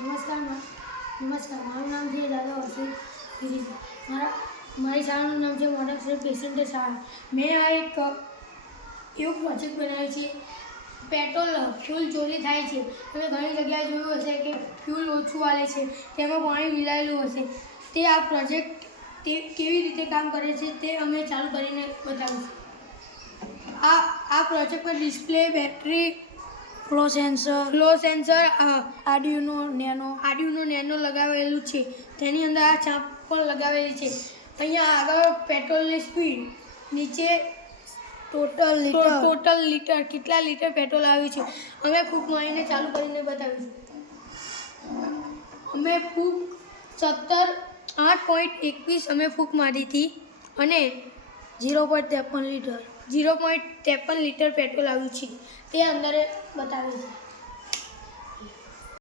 નમસ્કાર, મારું નામ છે દાદા હર્ષિત ગિરીશ. મારી શાળાનું નામ છે મોડલ શ્રી પેસેન્ટર શાળા. મેં આ એક એવું પ્રોજેક્ટ બનાવ્યું છે. ફ્યુલ ચોરી થાય છે. તમે ઘણી જગ્યાએ જોયું હશે કે ફ્યુલ ઓછું આવે છે, તેમાં પાણી મિલાયેલું હશે. તે આ પ્રોજેક્ટ કેવી રીતે કામ કરે છે તે અમે ચાલુ કરીને બતાવીશું. આ પ્રોજેક્ટમાં display, battery, flow sensor, Arduino nano લગાવેલું છે. તેની અંદર આ ચાપ પણ લગાવેલી છે. અહીંયા આગળ પેટ્રોલની સ્પીડ, નીચે ટોટલ લીટર, કેટલા લીટર પેટ્રોલ આવ્યું છે. અમે ફૂંક મારીને ચાલુ કરીને બતાવીશું. અમે ફૂંક 8.21 અમે ફૂંક મારી હતી અને 0.53 લીટર પેટ્રોલ આવ્યું છે. તે અંદર બતાવે છે.